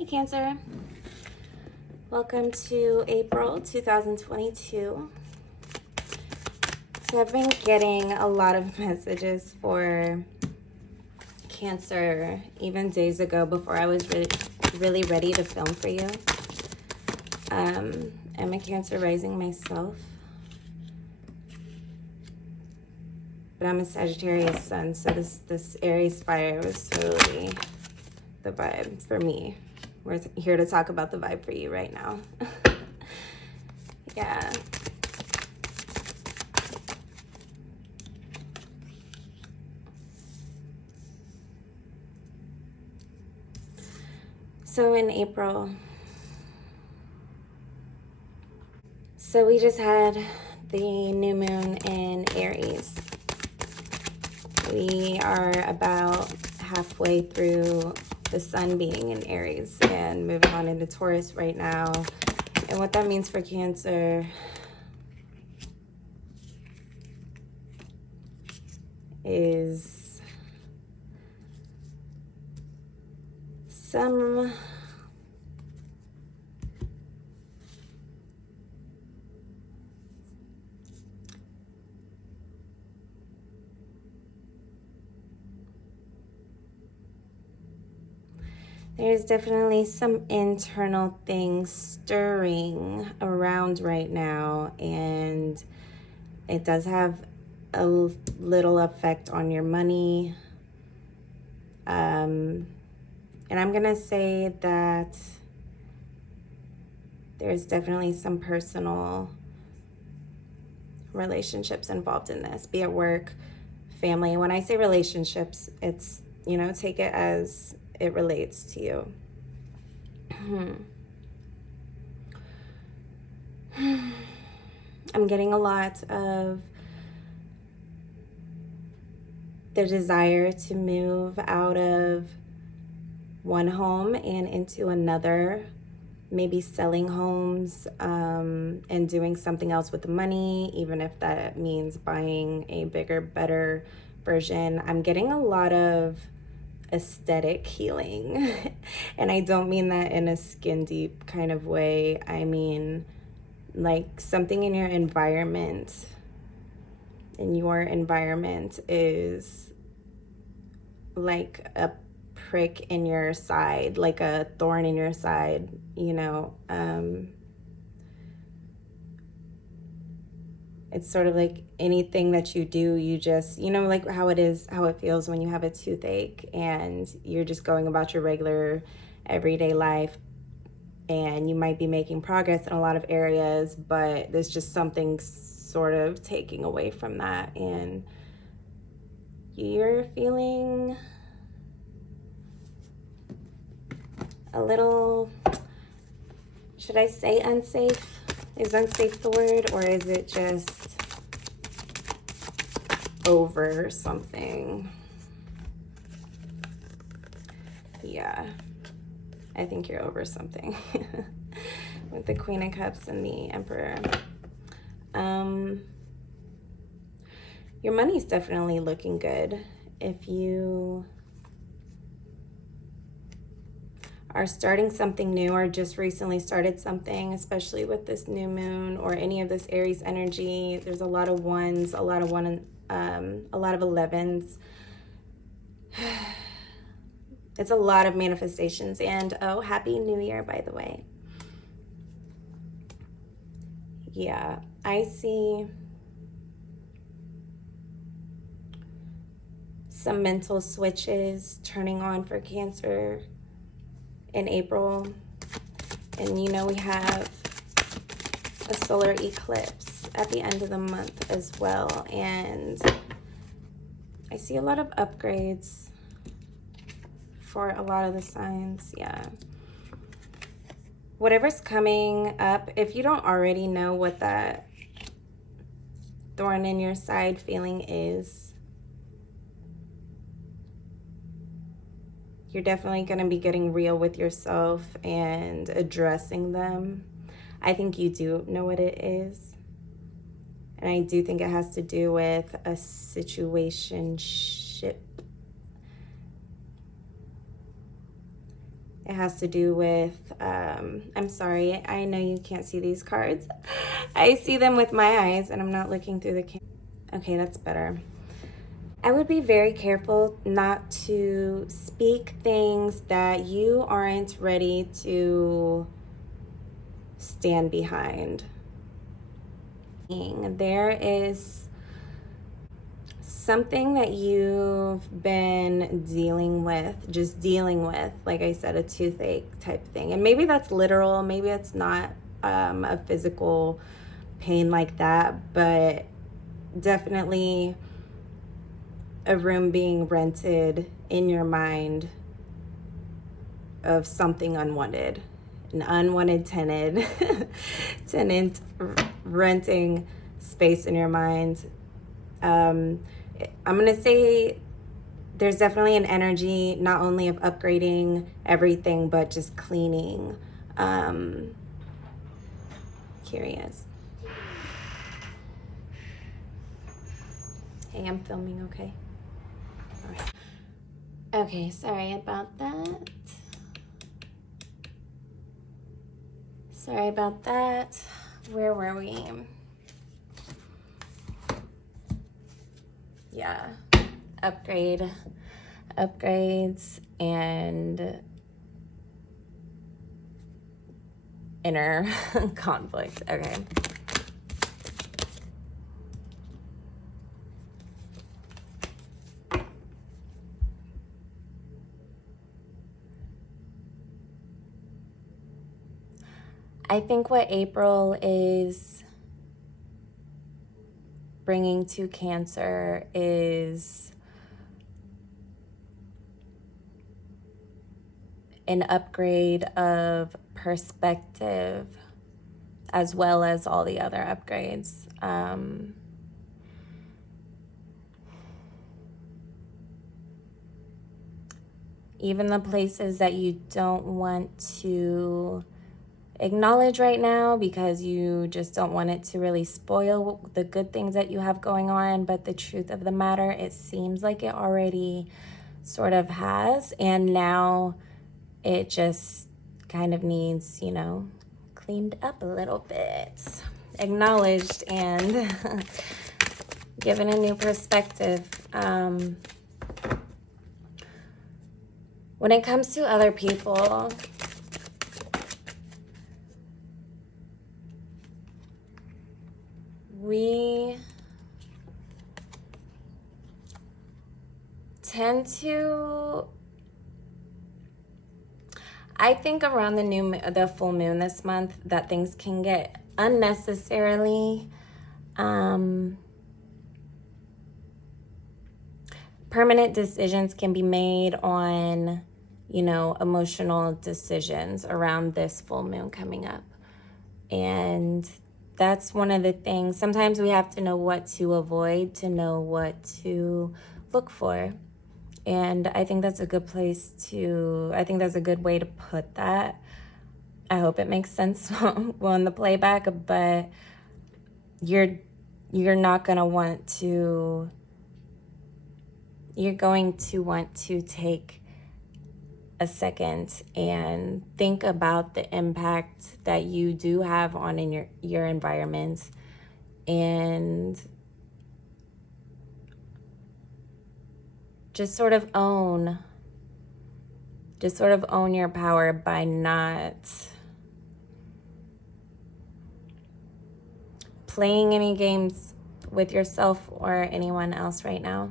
Hey Cancer, welcome to April 2022. So I've been getting a lot of messages for Cancer even days ago before I was really ready to film for you. I'm a Cancer rising myself, but I'm a Sagittarius sun, so this Aries fire was totally the vibe for me. We're here to talk about the vibe for you right now. Yeah. So in April, so we just had the new moon in Aries. We are about halfway through the sun being in Aries and moving on into Taurus right now. And what that means for Cancer is there's definitely some internal things stirring around right now, and it does have a little effect on your money. And I'm gonna say that there's definitely some personal relationships involved in this, be it work, family. When I say relationships, it's, take it as it relates to you. I'm getting a lot of the desire to move out of one home and into another, maybe selling homes and doing something else with the money, even if that means buying a bigger, better version. I'm getting a lot of aesthetic healing. And I don't mean that in a skin deep kind of way. I mean like something in your environment. And your environment is like a prick in your side, like a thorn in your side, it's sort of like anything that you do, you just, like how it feels when you have a toothache and you're just going about your regular everyday life, and you might be making progress in a lot of areas, but there's just something sort of taking away from that, and you're feeling a little, should I say unsafe? Is unsafe the word, or is it just over something? Yeah, I think you're over something with the Queen of Cups and the Emperor. Your money's definitely looking good. If you are starting something new or just recently started something, especially with this new moon or any of this Aries energy, there's a lot of ones, a lot of 11s. It's a lot of manifestations. And oh, happy new year, by the way. Yeah, I see some mental switches turning on for Cancer in April. And we have a solar eclipse at the end of the month as well. And I see a lot of upgrades for a lot of the signs. Yeah. Whatever's coming up, if you don't already know what that thorn in your side feeling is, you're definitely going to be getting real with yourself and addressing them. I think you do know what it is. And I do think it has to do with a situationship. It has to do with, I'm sorry, I know you can't see these cards. I see them with my eyes and I'm not looking through the camera. Okay, that's better. I would be very careful not to speak things that you aren't ready to stand behind. There is something that you've been dealing with, like I said, a toothache type thing. And maybe that's literal, maybe it's not a physical pain like that, but definitely a room being rented in your mind of something unwanted, an unwanted tenant renting space in your mind. I'm gonna say there's definitely an energy not only of upgrading everything but just cleaning. Curious. Hey, I'm filming, okay? All right. Okay, sorry about that. Sorry about that. Where were we? Yeah, upgrades, and inner conflict. Okay. I think what April is bringing to Cancer is an upgrade of perspective as well as all the other upgrades. Even the places that you don't want to acknowledge right now because you just don't want it to really spoil the good things that you have going on. But the truth of the matter, it seems like it already sort of has. And now it just kind of needs, cleaned up a little bit, acknowledged, and given a new perspective. When it comes to other people, we tend to, I think around the full moon this month, that things can get unnecessarily permanent decisions can be made on, emotional decisions around this full moon coming up. And that's one of the things. Sometimes we have to know what to avoid to know what to look for. And I think that's a good I think that's a good way to put that. I hope it makes sense on the playback, but you're not going to want to, you're going to want to take a second and think about the impact that you do have on your environment, and just sort of own your power by not playing any games with yourself or anyone else right now.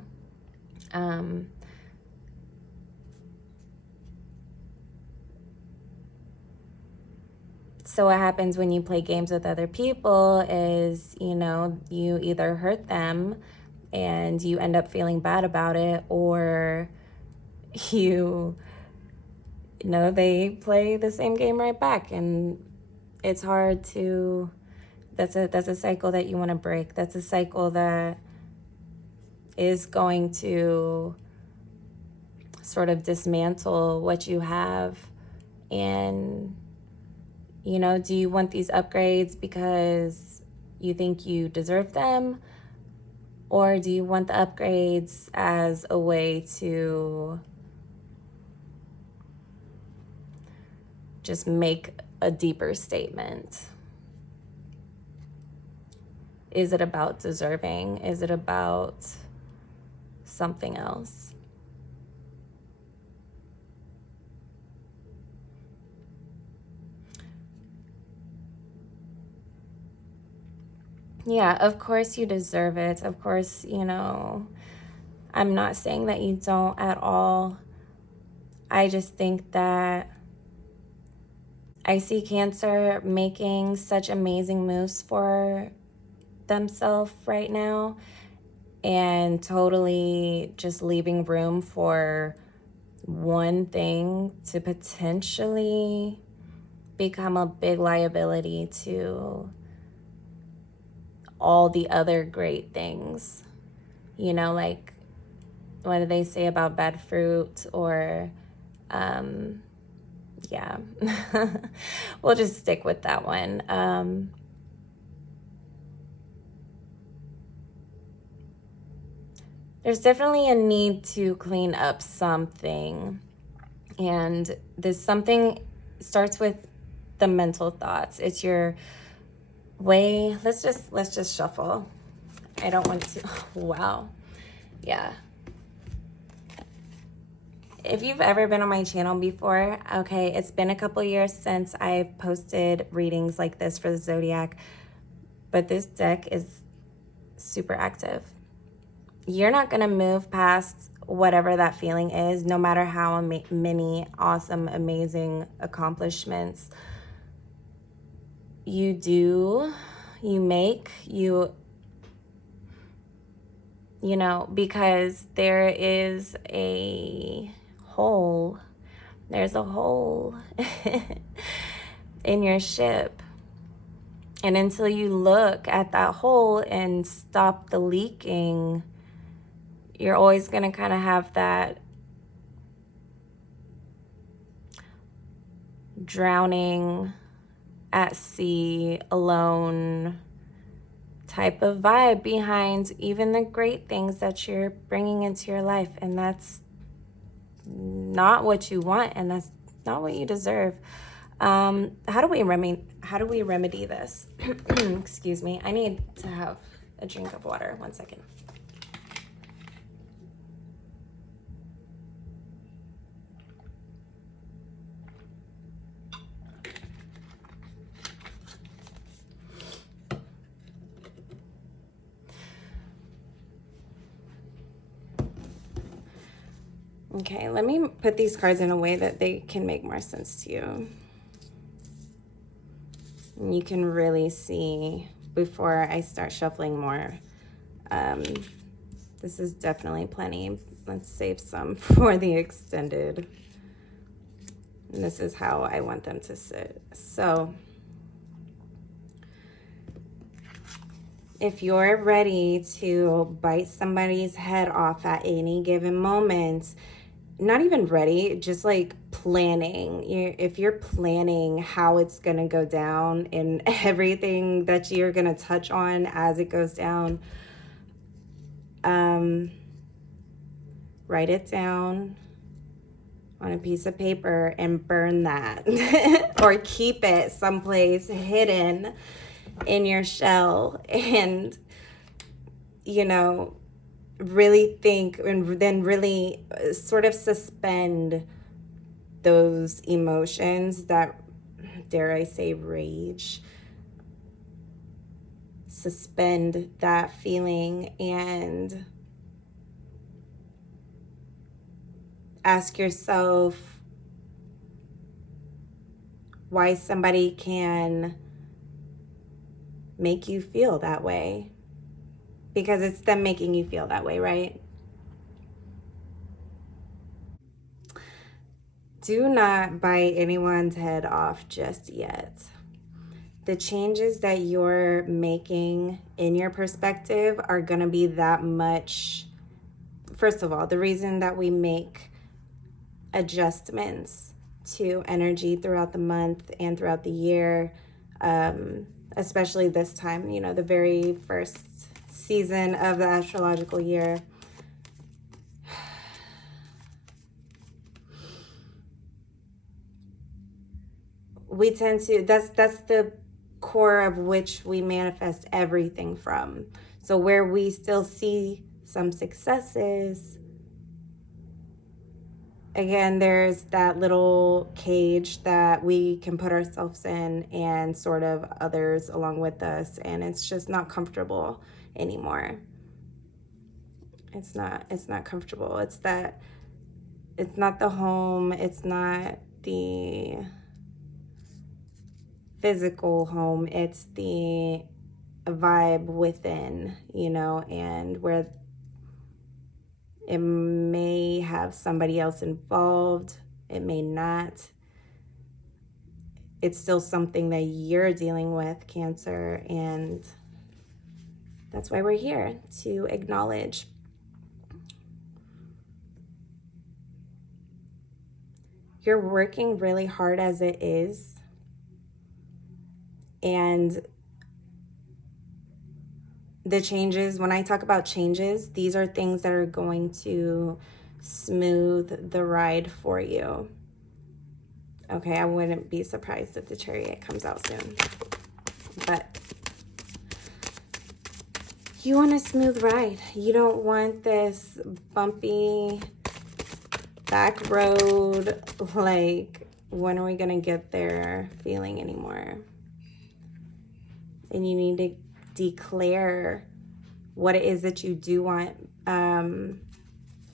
So what happens when you play games with other people is, you either hurt them and you end up feeling bad about it, or they play the same game right back, and it's hard to, that's a cycle that you want to break. That's a cycle that is going to sort of dismantle what you have. And do you want these upgrades because you think you deserve them? Or do you want the upgrades as a way to just make a deeper statement. Is it about deserving? Is it about something else? Yeah, of course you deserve it. Of course, you know, I'm not saying that you don't at all. I just think that I see Cancer making such amazing moves for themselves right now, and totally just leaving room for one thing to potentially become a big liability to all the other great things. You know, like, what do they say about bad fruit? Or, yeah, we'll just stick with that one. There's definitely a need to clean up something. And this something starts with the mental thoughts. It's your way. Let's just shuffle. I don't want to. Wow. Yeah. If you've ever been on my channel before, okay, it's been a couple years since I've posted readings like this for the zodiac, but this deck is super active. You're not going to move past whatever that feeling is, no matter how many awesome, amazing accomplishments you do, you make, you know, because there is a hole. There's a hole in your ship. And until you look at that hole and stop the leaking, you're always going to kind of have that drowning at sea, alone type of vibe behind even the great things that you're bringing into your life. And that's not what you want, and that's not what you deserve. How do we remedy this? Excuse me. I need to have a drink of water. 1 second. Okay, let me put these cards in a way that they can make more sense to you. And you can really see before I start shuffling more. This is definitely plenty. Let's save some for the extended. And this is how I want them to sit. So if you're ready to bite somebody's head off at any given moment, not even ready, just like planning. If you're planning how it's gonna go down and everything that you're gonna touch on as it goes down, write it down on a piece of paper and burn that or keep it someplace hidden in your shell, and you know, really think and then really sort of suspend those emotions that, dare I say, rage. Suspend that feeling and ask yourself why somebody can make you feel that way. Because it's them making you feel that way, right? Do not bite anyone's head off just yet. The changes that you're making in your perspective are going to be that much. First of all, the reason that we make adjustments to energy throughout the month and throughout the year, especially this time, you know, the very first season of the astrological year, we tend to, that's the core of which we manifest everything from. So where we still see some successes, again, there's that little cage that we can put ourselves in, and sort of others along with us, and it's just not comfortable anymore. It's not comfortable. It's not the home, it's not the physical home, it's the vibe within, and where it may have somebody else involved, it may not. It's still something that you're dealing with, Cancer, and that's why we're here, to acknowledge. You're working really hard as it is, and the changes, when I talk about changes, these are things that are going to smooth the ride for you. Okay, I wouldn't be surprised if the Chariot comes out soon. But you want a smooth ride. You don't want this bumpy back road, like, when are we going to get there feeling anymore? And you need to declare what it is that you do want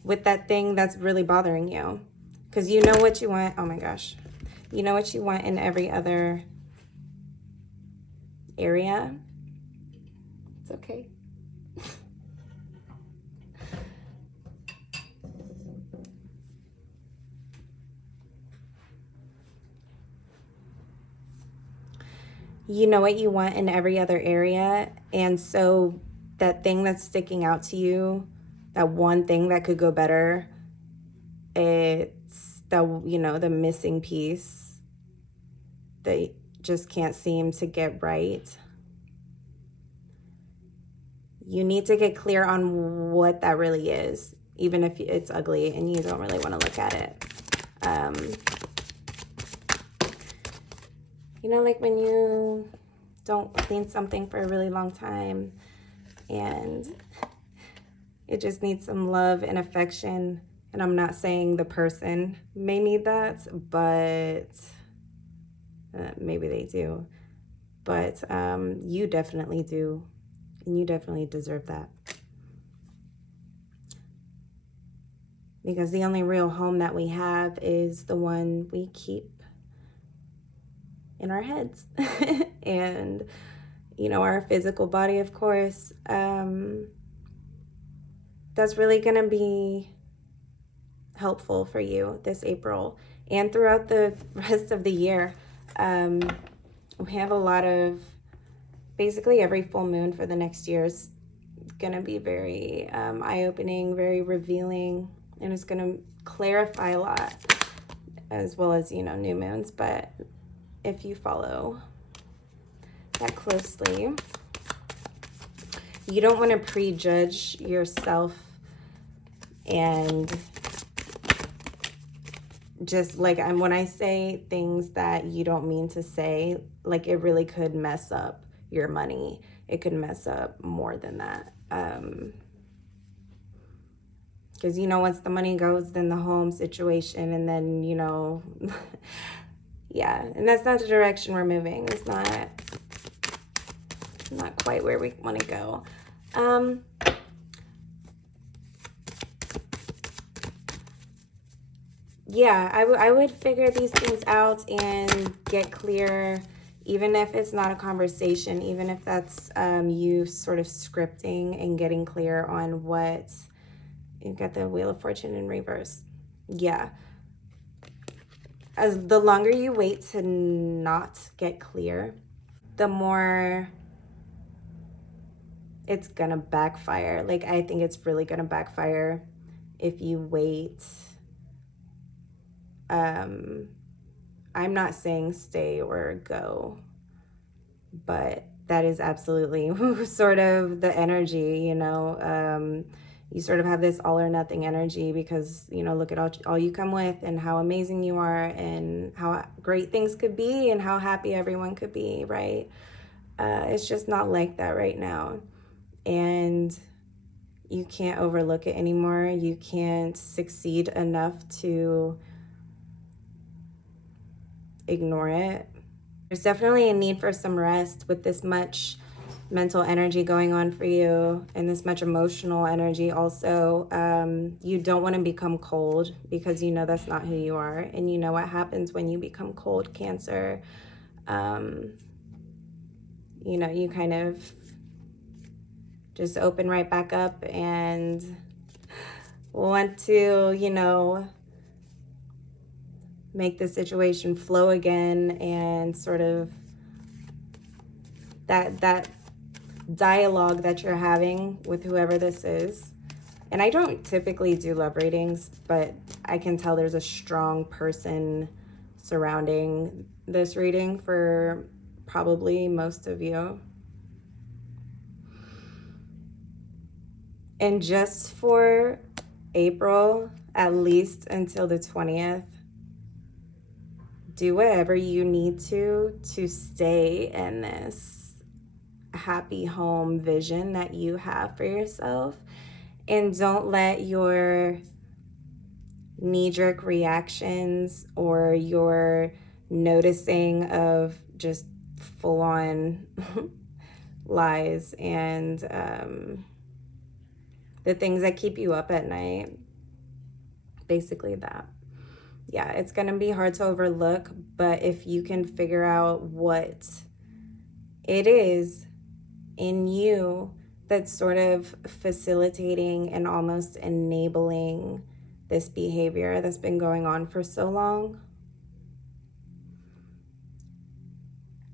with that thing that's really bothering you. Because you know what you want. Oh my gosh. You know what you want in every other area. It's okay. You know what you want in every other area. And so that thing that's sticking out to you, that one thing that could go better, it's the missing piece that just can't seem to get right. You need to get clear on what that really is, even if it's ugly and you don't really want to look at it. Like when you don't clean something for a really long time and it just needs some love and affection. And I'm not saying the person may need that, but maybe they do. But you definitely do. And you definitely deserve that. Because the only real home that we have is the one we keep in our heads. And, our physical body, of course, that's really going to be helpful for you this April and throughout the rest of the year. We have a lot of, basically every full moon for the next year is going to be very eye-opening, very revealing, and it's going to clarify a lot, as well as, new moons. But if you follow that closely, you don't want to prejudge yourself and just like, when I say things that you don't mean to say, like, it really could mess up your money. It could mess up more than that. Because, once the money goes, then the home situation, and then, yeah, and that's not the direction we're moving. It's not quite where we want to go. Yeah, I would figure these things out and get clear, even if it's not a conversation, even if that's you sort of scripting and getting clear on what, you've got the Wheel of Fortune in reverse. Yeah. As the longer you wait to not get clear, the more it's gonna backfire. Like, I think it's really gonna backfire if you wait. I'm not saying stay or go, but that is absolutely sort of the energy, you sort of have this all or nothing energy because, you know, look at all you come with and how amazing you are and how great things could be and how happy everyone could be, right? It's just not like that right now. And you can't overlook it anymore. You can't succeed enough to ignore it. There's definitely a need for some rest with this much mental energy going on for you and this much emotional energy also. You don't want to become cold because you know that's not who you are, and you know what happens when you become cold, Cancer. You know, you kind of just open right back up and want to, you know, make the situation flow again, and sort of that dialogue that you're having with whoever this is. And I don't typically do love readings, but I can tell there's a strong person surrounding this reading for probably most of you. And just for April, at least until the 20th, do whatever you need to stay in this happy home vision that you have for yourself. And don't let your knee-jerk reactions or your noticing of just full-on lies and the things that keep you up at night, basically that. Yeah, it's going to be hard to overlook, but if you can figure out what it is in you that's sort of facilitating and almost enabling this behavior that's been going on for so long,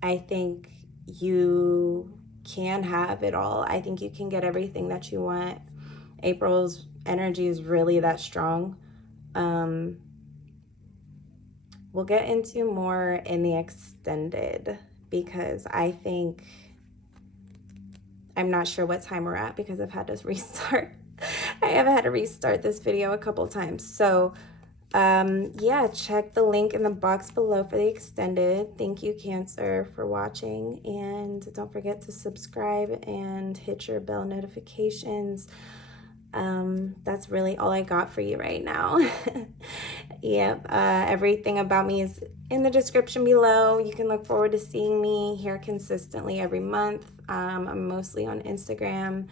I think you can have it all. I think you can get everything that you want. April's energy is really that strong. We'll get into more in the extended because I think, I'm not sure what time we're at because I've had to restart. I have had to restart this video a couple times. So yeah, check the link in the box below for the extended. Thank you, Cancer, for watching. And don't forget to subscribe and hit your bell notifications. That's really all I got for you right now. Yep, everything about me is in the description below. You can look forward to seeing me here consistently every month. I'm mostly on Instagram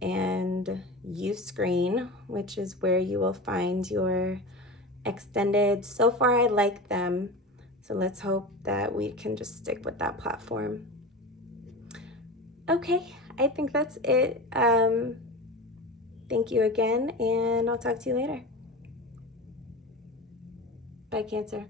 and Uscreen, which is where you will find your extended. So far, I like them. So let's hope that we can just stick with that platform. Okay, I think that's it. Thank you again, and I'll talk to you later. Bye, Cancer.